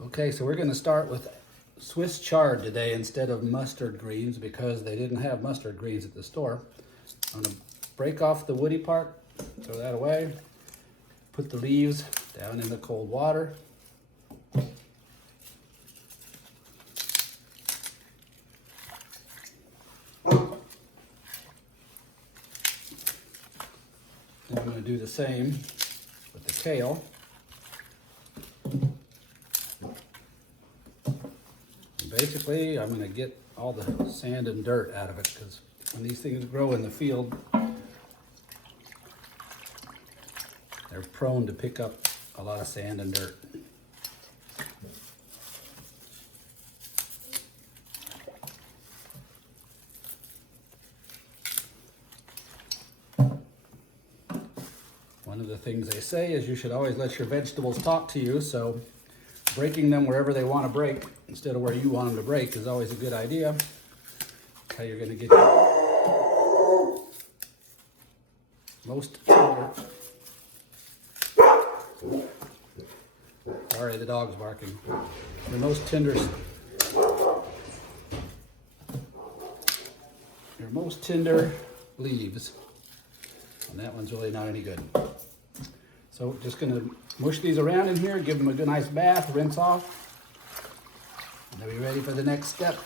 Okay, so we're going to start with Swiss chard today instead of mustard greens because they didn't have mustard greens at the store. I'm going to break off the woody part, throw that away, put the leaves down in the cold water. And I'm going to do the same with the kale. Basically, I'm going to get all the sand and dirt out of it because when these things grow in the field, they're prone to pick up a lot of sand and dirt. One of the things they say is you should always let your vegetables talk to you, so breaking them wherever they want to break instead of where you want them to break is always a good idea. That's how you're going to get your most tender. Sorry, the dog's barking. Your most tender leaves. And that one's really not any good. So just gonna mush these around in here, give them a good nice bath, rinse off, and they'll be ready for the next step.